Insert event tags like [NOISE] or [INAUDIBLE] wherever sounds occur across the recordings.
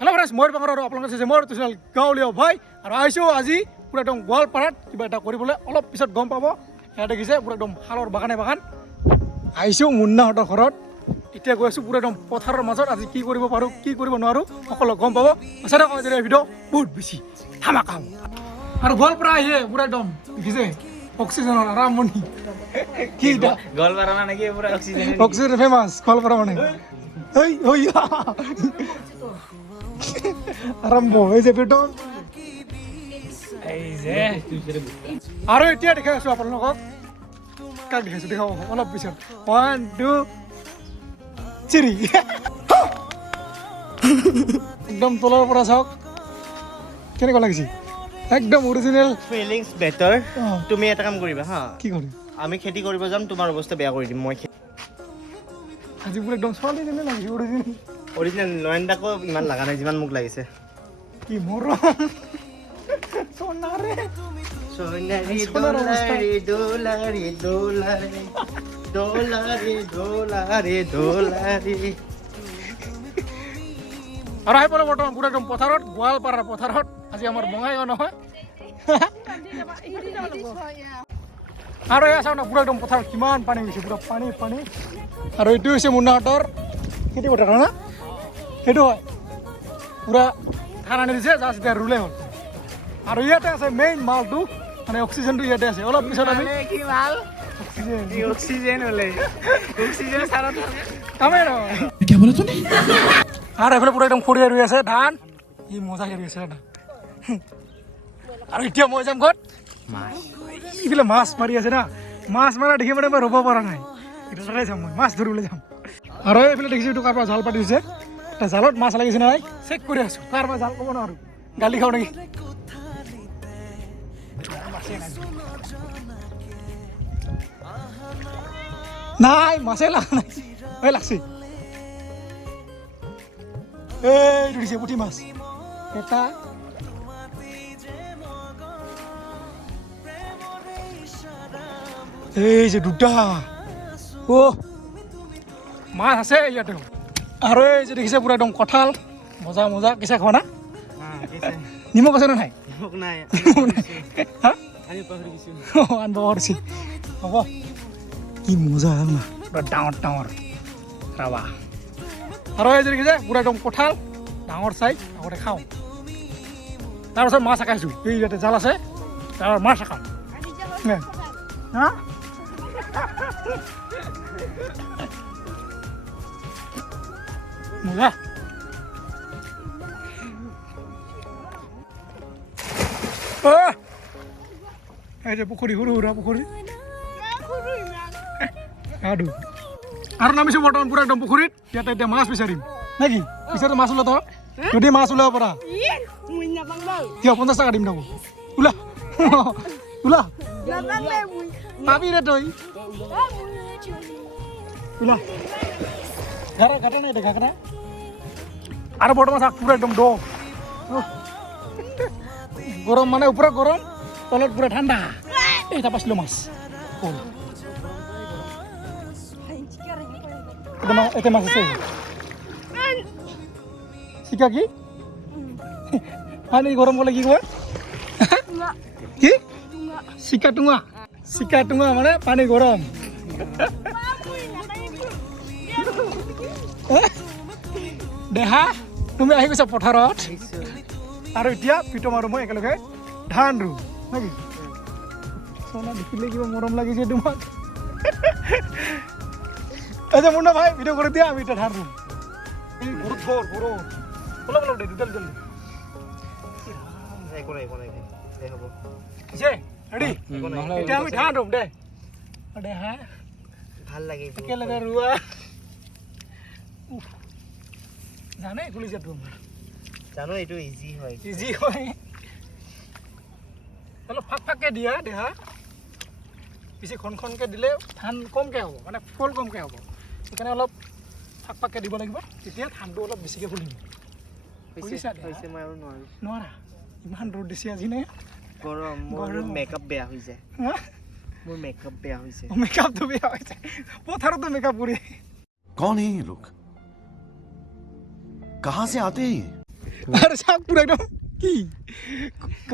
Hello' friends মই পাকৰ আৰু আপোনালোকে চাইছে মোৰ চেনেল গাঁৱলীয়া ভাই আৰু আহিছোঁ আজি পূৰা একদম গোৱালপাৰাত কিবা এটা কৰিবলৈ অলপ পিছত গম পাব। সেয়া দেখিছে পূৰা একদম শালৰ বাগানে বাগান। আহিছোঁ মুন্নাহঁতৰ ঘৰত। এতিয়া গৈ আছোঁ পূৰা একদম পথাৰৰ মাজত। আজি কি কৰিব পাৰোঁ কি কৰিব নোৱাৰোঁ সকলো গম পাব। সঁচা থাকক আজি ভিডিঅ' বহুত বেছি ধামাকা হ'ব। আৰু গোৱালপাৰা আহিয়ে পূৰা একদম দেখিছে? অক্সিজেনৰ আৰম্ভণি। কি এটা? গল বাড়ানা নাকি অক্সিজেন অক্সিজেন ফেমাস গোৱালপাৰা মানে। হৈ আৰম্ভ হৈছে পেটন এই যে। আৰু এতিয়া দেখাই আছোঁ আপোনালোকক। কাক দেখাইছোঁ? দেখাব অলপ পিছত। ওৱান টু চিৰি একদম তলৰ পৰা চাওক। কেনেকুৱা লাগিছে? একদম অৰিজিনেল ফিলিংস বেটাৰ তুমি এটা কাম কৰিবা হা? কি কৰিম? আমি খেতি কৰিব যাম তোমাৰ অৱস্থা বেয়া কৰি দিম মই আজি বোলে একদম ছোৱালী যেনে লাগিছে অৰিজিনেল অৰিজিনেল নয়নদাকো ইমান লগা নাই যিমান মোক লাগিছে। কি মৰম। দোলাৰী দোলাৰী দোলাৰী। দোলাৰী দোলাৰী আৰু আহি পালোঁ বৰ্তমান পুৰা একদম পথাৰত গোৱালপাৰাৰ পথাৰত। আজি আমাৰ বঙাইগাঁও নহয়। আৰু এয়া চাওক না পুৰা একদম পথাৰত কিমান পানী হৈছে পুৰা পানী পানী। আৰু এইটো হৈছে মুন্নাহঁতৰ খেতি পথাৰ না সেইটো হয়। পুৰা ধান আনি দিছে জাষ্ট এতিয়া ৰুলে হ'ল। আৰু ইয়াতে আছে মেইন মালটো মানে অক্সিজেনটো ইয়াতে আছে। অলপ পিছত আমি কি নহয়। আৰু এইফালে পুৰা একদম ৰুই আছে ধান। ই মজাকে ৰুই আছে ধান। আৰু এতিয়া মই যাম ঘৰত এইফালে মাছ মাৰি আছে না। মাছ মাৰা দেখি মানে মই ৰ'ব পৰা নাই। এতিয়া যাম মই। মাছ ধৰিবলৈ যাম। আৰু এইফালে দেখিছোঁ এইটো কাৰোবাৰ জাল পাতি দিছে। জালত মাছ লাগিছে নাই চেক কৰি আছোঁ কাৰোবাৰ জাল ক'ব নোৱাৰোঁ। গালি খাওঁ নেকি? নাই মাছেই লাগা নাই। এই লাগছে। এই ধৰিছে পুঠি মাছ। এটা। এই যে দুটা। অ, মাছ আছে ইয়াতে। আৰু এই যে দেখিছে পুৰা একদম কঁঠাল মজা মজা কেঁচা খোৱা না? নিমখ আছে নে নাই? মোক নাই আনিব পাৰিছে হ'ব। কি মজা হ'ল না। পুৰা ডাঙৰ ডাঙৰ। ৰাবা আৰু এই যে দেখিছে পুৰা একদম কঁঠাল ডাঙৰ চাই আগতে খাওঁ। তাৰপাছত মাছ আকাইছোঁ। এই ইয়াতে জাল আছে তাৰ মাছ আকাওঁ। হা? [LAUGHS] Mula. Oh. Ada pukul di huru huru, pukul di. Aduh. Arna bisa buat tahun pura dong pukul di. Ya tadi malas bisa rim. Lagi. Bisa tuh masuk lo tuh. Jadi masuk lo pura. Iya. Mungkin apa enggak? Ya pun tak dim dong. Ula. Ula. Tapi ada tuh. Ula. ঘাটা ঘাটা বৰ্তমান চাওক পুৰা একদম দ গৰম মানে ওপৰত গৰম তলত পুৰা ঠাণ্ডা এই এটা পাইছিলোঁ মাছ মা- এটা মাছ আছে শিকা কি পানী গৰম গ'লে কি কয় কি চিকা টুঙা চিকা টুঙা মানে পানী গৰম দেহা তুমি আহি গৈছা পথাৰত। আৰু এতিয়া প্ৰীতম আৰু মই একেলগে ধান ৰুম নেকি চনা দেখিলে কিবা মৰম লাগিছে তোমাক। এই যে মুন্না ভাই ভিডিঅ' কৰি দিয়া আমি এতিয়া ধান ৰুম। অলপ অলপ দে দুডাল দুডাল একো নাই একো নাই হ'ব। পিছে ৰেডি এতিয়া আমি ধান ৰুম দে। দে হা ভালো লাগে একেলগে ৰোৱা। উফ। জানে গুলি জাতো জানো এইটো ইজি হয়। ইজি হয়। অলপ ফাক ফাককৈ দিয়া দেহা পিছে খন খনকৈ দিলে ধান কমকৈ হ'ব মানে ফল কমকৈ হ'ব। সেইকাৰণে অলপ ফাক ফাককৈ দিব লাগিব। তেতিয়া ধানটো অলপ বেছিকৈ ফুলিম নোৱাৰা। ইমান ৰ'দ দিছে আজি নে? গৰম গৰম। মেকআপ বেয়া হৈ যায়। মোৰ মেকআপ বেয়া হৈছে মেকআপটো বেয়া হৈছে পথাৰতো মেকআপ কৰি। কণ এই লোক? कहां से आते हैं ये আরে চাওক পুৰা একদম কি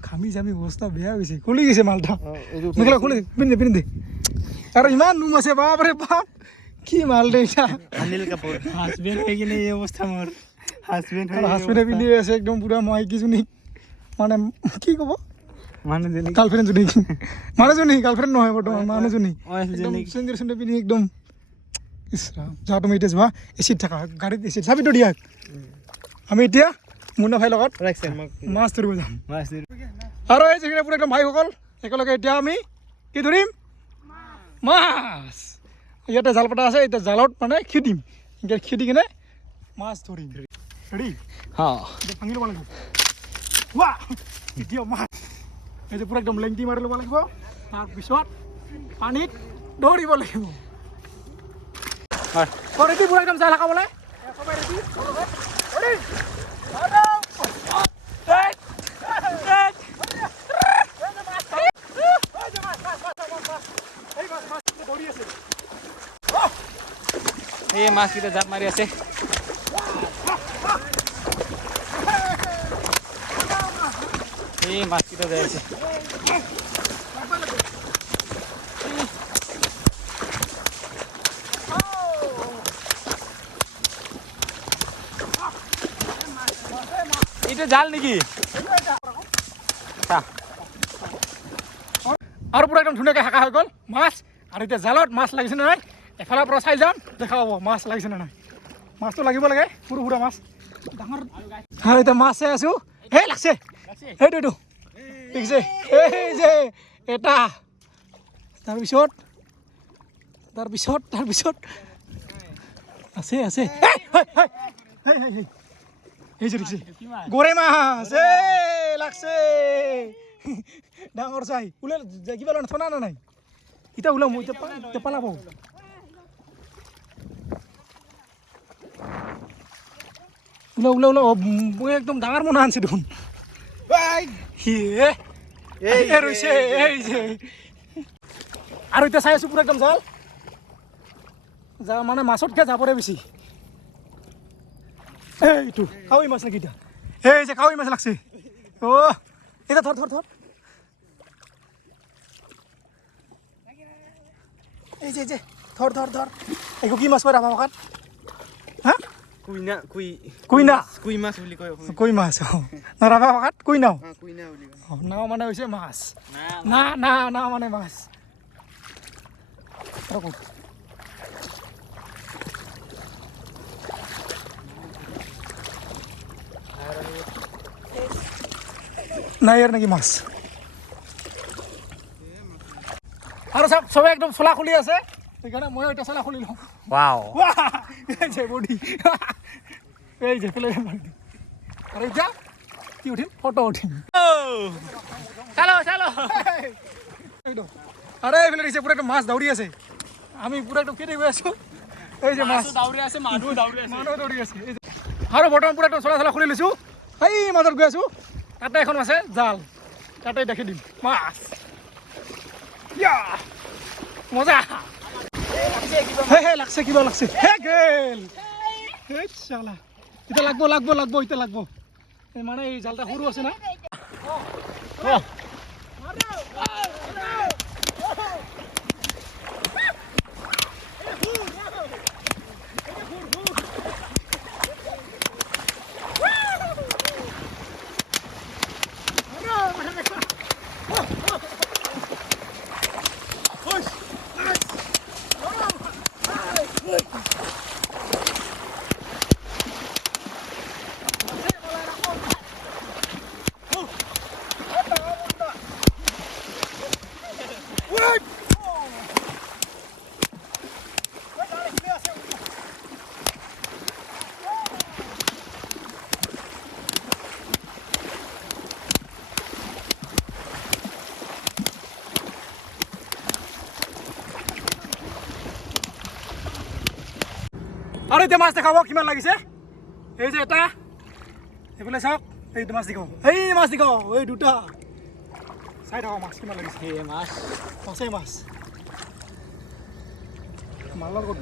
ঘামি জামি অৱস্থা বেয়া হৈছে খুলি গৈছে মালটা মেখেলা খুলি পিন্ধি দে পিন্ধি দে আৰু ইমান নুম আছে বাপৰে বাপ কি মাল দে এতিয়া অনিল কাপুৰ হাজবেণ্ড হৈ কিনে এই অৱস্থা মোৰ হাজবেণ্ড আৰু হাজবেণ্ডে পিন্ধি আছে একদম পুৰা মাইকীজনী মানে কি ক'ব মানুহজনী গাৰ্লফ্ৰেণ্ডজনী মানুহজনী গাৰ্লফ্ৰেণ্ড নহয় বৰ্তমান মানুহজনী একদম মানুহজনী চেণ্ডেল চেণ্ডেল পিন্ধি একদম যা তুমি এতিয়া যোৱা এচিত থাকা গাড়ীত এচিত। চাবিতো দিয়া। আমি এতিয়া মুন্না ভাইৰ লগত মাছ ধৰিব যাম। আৰু এই যিখিনি পুৰা একদম ভাইসকল একেলগে এতিয়া আমি কি ধৰিম? মাছ। ইয়াতে জাল পতা আছে এতিয়া জালত মানে খেদিম এনেকৈ খেদি কিনে মাছ ধৰিম। ৰেডি এতিয়া ভাঙি ল'ব লাগিব। ৱা এতিয়া মাছ। এই যে পুৰা একদম লেংটি মাৰি ল'ব লাগিব। তাৰপিছত পানীত দৌৰিব লাগিব। হয়। জাল খাবলৈ সবাই ৰেডি ৰেডি এই মাছকেইটা জাপ মাৰি আছে। এই মাছকেইটা যাই আছে। এইটো জাল নেকি? আৰু পুৰা একদম ধুনীয়াকৈ শাকা হৈ গ'ল। মাছ, আৰু এতিয়া জালত মাছ লাগিছে নে নাই? এফালৰ পৰা চাই যাম দেখা পাব মাছ লাগিছে নে নাই? মাছটো লাগিব লাগে সৰু সুৰা মাছ। ডাঙৰ। আৰু এতিয়া মাছ চাই আছোঁ। এই লাগছে। সেইটো এইটো দেখিছে এই যে, এটা। তাৰপিছত তাৰপিছত তাৰপিছত। আছে আছে। এই, যে দেখিছে মাছ? এই লাগছে। ডাঙৰ চাই। যা- কিবা লোৱা থনা না নাই? মই এতিয়া পা- এতিয়া পালাব। ওলা ওলা মই একদম ডাঙৰ মনা আনছে দেখোন। হি, এই যে আৰু এতিয়া চাই আছোঁ পুৰা একদম জাল। যা মানে মাছতকৈ যাবৰে বেছি। এইটো কাৱৈ মাছ নেকি এতিয়া। এই যে কাৱৈ মাছ লাগছে। অ' এতিয়া ধৰ ধৰ ধৰ। এই যে এই যে ধৰ ধৰ ধৰ। এইটো কি মাছ পাই ৰাভা ভাষাত হা? কুইনা কুই কুইনা? কুই মাছ বুলি কয় অসমীয়াত। কৈ মাছ অঁ। না ৰাভা ভাষাত কৈ নাও? নাও মানে হৈছে মাছ। না না। না মানে মাছ। আৰু নাই ইয়াৰ নেকি মাছ। আৰু চব চবে একদম চোলা খুলি আছে। সেইকাৰণে ময়ো এতিয়া চোলা খুলি লওঁ। যে বডি। এই যে পেলাই আৰু এতিয়া কি উঠিম? ফটো উঠিম। একদম। আৰে এইফালে দিছে পুৰা একদম মাছ দৌৰি আছে। আমি পুৰা একদম কেটে গৈ আছো? এই যে মাছ দাউৰি আছে মানুহ দাউৰি আছে। মানুহ দৌৰি আছে। আৰু বৰ্তমান পুৰা একদম চলা চলা খুলি লৈছোঁ। এই মাজত গৈ আছোঁ। তাতে এখন আছে জাল। তাতে দেখি দিম। মাছ। ইয়া! মজা। হে হে লাগছে কিবা লাগছে। হে গেল। হে চালা এতিয়া লাগব লাগব লাগব এতিয়া লাগব। এই মানে এই জালটা সৰু আছে না? আৰু এতিয়া মাছ দেখাব কিমান লাগিছে। এই যে এটা এইফালে চাওক এইটো মাছ দেখাব। এই মাছ দেখাব এই দুটা। চাই থাকক মাছ কিমান লাগিছে। এই মাছ। মাছেই মাছ। মালৰ ক'ত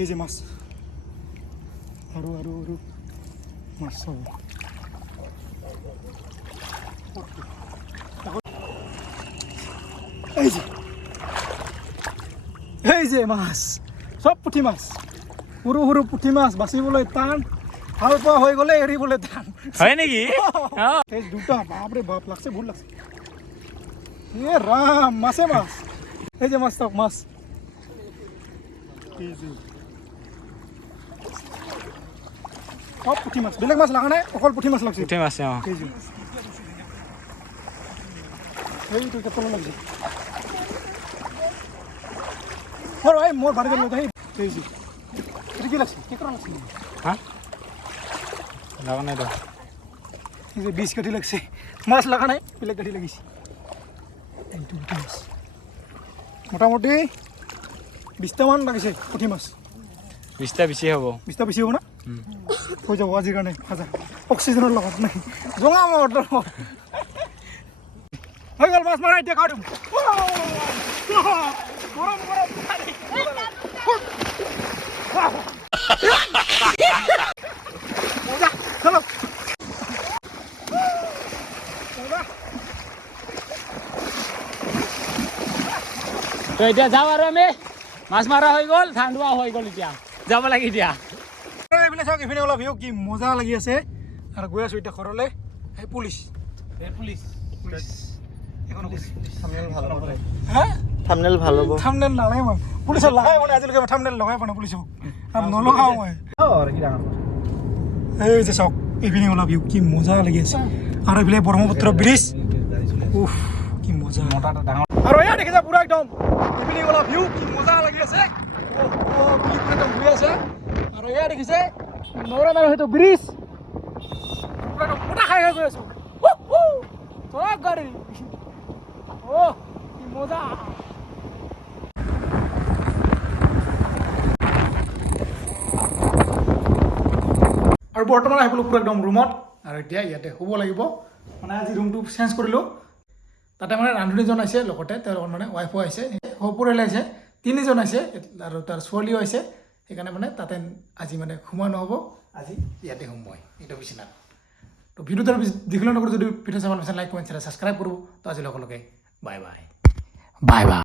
এই যে মাছ। আৰু আৰু আৰু মাছ চাব। এই যে। যে মাছ চব পুঠি মাছ। সৰু সৰু পুঠি মাছ বাচিবলৈ টান ভালো পোৱা হৈ গ'লে এৰিবলৈ টান। হয় নেকি? [LAUGHS] এই দুটা বাপরে বাপ লাগছে ভুল লাগছে। এ রাম মাছে মাছ। এই যে মাছ চাওক মাছ। সব পুঠি মাছ। বেলেগ মাছ লগা নাই অকল পুঠি মাছ লাগছে। উঠে মাছে অ। এতিয়া তলত লাগিছে। মোৰ মোৰ কি লাগছে? কেঁকৰা লাগছে? হা লগা নাই তো এই যে বিশ কাঠি লাগছে। মাছ লাগা নাই বেলেগ কাঠি লাগিছে এইটো পুঠি মাছ। মোটামুটি বিছটামান লাগিছে পুঠি মাছ। বিছটা বেছি হ'ব। বিছটা বেছি হ'ব না? হৈ যাব আজিৰ কাৰণে হাজাৰ অক্সিজেনৰ লগত নাই। জঙা মত হৈ গ'ল মাছ মাৰা এতিয়া কাঢ়ো গৰম গৰম। তো এতিয়া যাওঁ আৰু আমি। মাছ মৰা হৈ গ'ল ঠাণ্ডা হৈ গ'ল এতিয়া। যাব লাগে এতিয়া। এইপিনে চাওক এইপিনে অলপ ভিউ কি মজা লাগি আছে। আৰু গৈ আছো এতিয়া ঘৰলৈ। এই পুলিচ। পুলিচ। পুলিচ। এখন পুলিচ। ভালো হা? থামনেল ভালো হ'ব থামনেল নালাগে মই। পুলিচত লগাই মানে আজিলৈকে মই থামনেল লগাই পোৱা নাই পুলিচক। আৰু নলগাওঁ মই। এই যে চাওক এইপিনে অলপ ভিউ কি মজা লাগি আছে। আৰু এইফালে ব্ৰহ্মপুত্ৰ ব্ৰিজ উফ, কি মজা। আৰু এয়া দেখিছা পুৰা একদম। এইপিনে অলপ ভিউ কি মজা লাগি আছে। বুলি পুৰা একদম গৈ আছে। আৰু এয়া দেখিছে নৰেন আৰু সেইটো ব্ৰিজ পুৰা একদম মোটা খাই খাই গৈ আছো। গাড়ী। অ' কি মজা। আৰু বৰ্তমান আহি পালোঁ পুৰা একদম ৰুমত আৰু এতিয়া ইয়াতে শুব লাগিব। মানে আজি ৰুমটো চেঞ্জ কৰিলোঁ। তাতে মানে ৰান্ধনীজন আহিছে লগতে তেওঁৰ লগত মানে ৱাইফো আহিছে। সপৰিয়াল আহিছে তিনিজন আহিছে আৰু তাৰ ছোৱালীও আহিছে। সেইকাৰণে মানে তাতে আজি মানে সোমোৱা নহ'ব। আজি ইয়াতে শুম মই এইটো বিচনাত তো ভিডিঅ'টো আৰু দীঘলীয়া নকৰোঁ যদি ভিডিঅ' চাবলৈ বিচাৰে লাইক কমেণ্ট ছাবস্ক্ৰাইব কৰোঁ। তো আজিলৈ সকলোকে বাই বাই বাই বাই